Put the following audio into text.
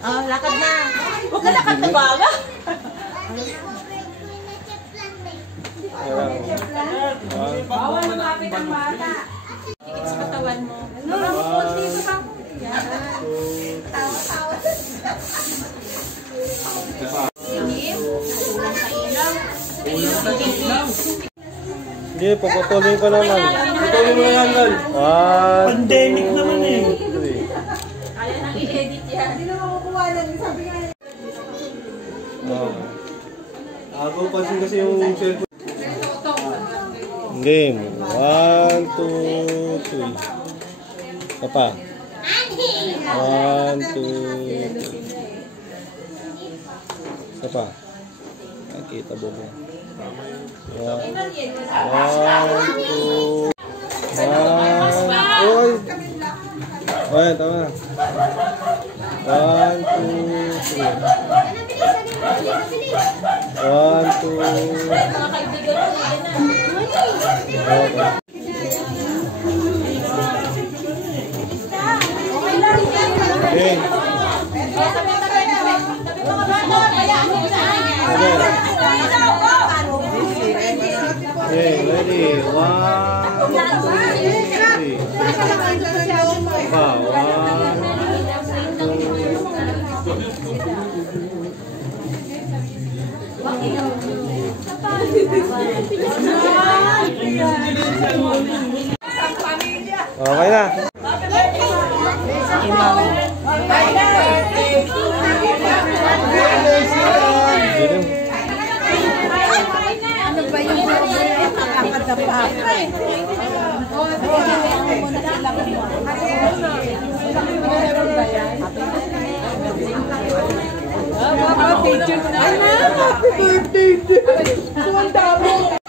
Oh, lakad na. Huwag ka lakad na baga. Bawal lumapit ang bata. Dikit sa katawan mo. Tawa-tawa. Hindi, papatuloy pa naman. Patuloy mo na lang, Gal. Pandemic naman eh. Kaya nang i-edit yan. Hindi na makukuha lang. Sabi nga niya. Ako pansin kasi yung cellphone. Game. 1, 2, 3. Isa pa. 1, 2, 3. Isa pa. Nakita mo ba? 1, 2. Uy! Ayan, tama na. 1, 2, 3. 1, 2. Mga kaibigan ko yan na. Okay. Okay. Okay, ready. 1, 2, 3. Okay na. Ano ba yung nakakadapa? Happy birthday! Happy birthday!